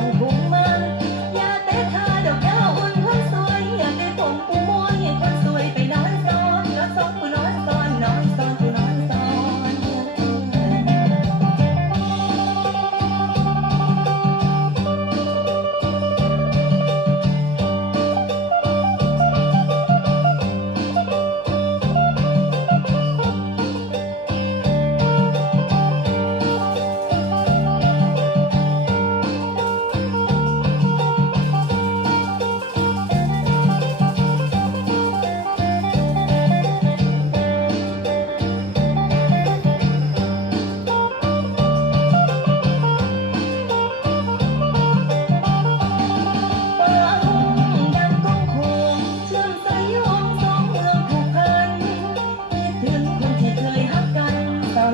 Oh.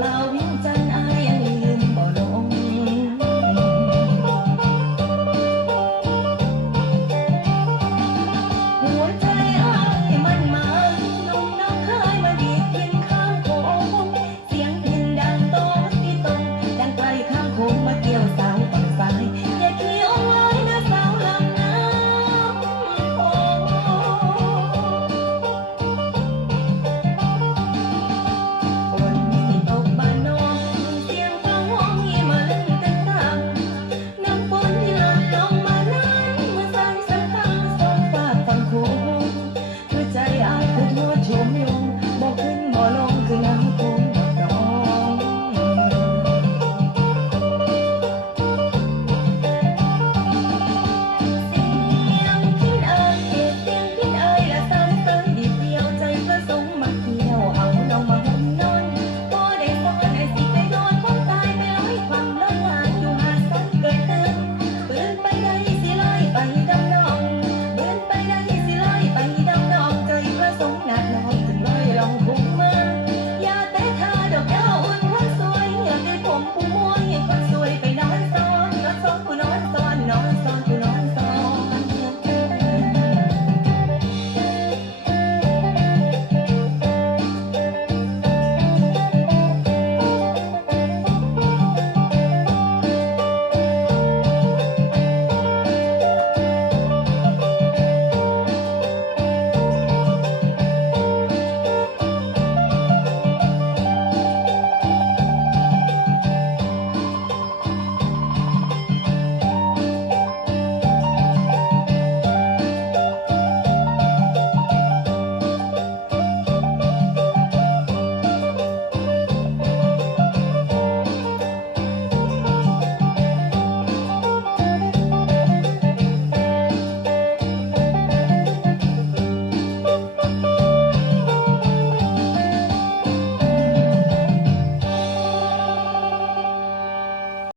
allow you.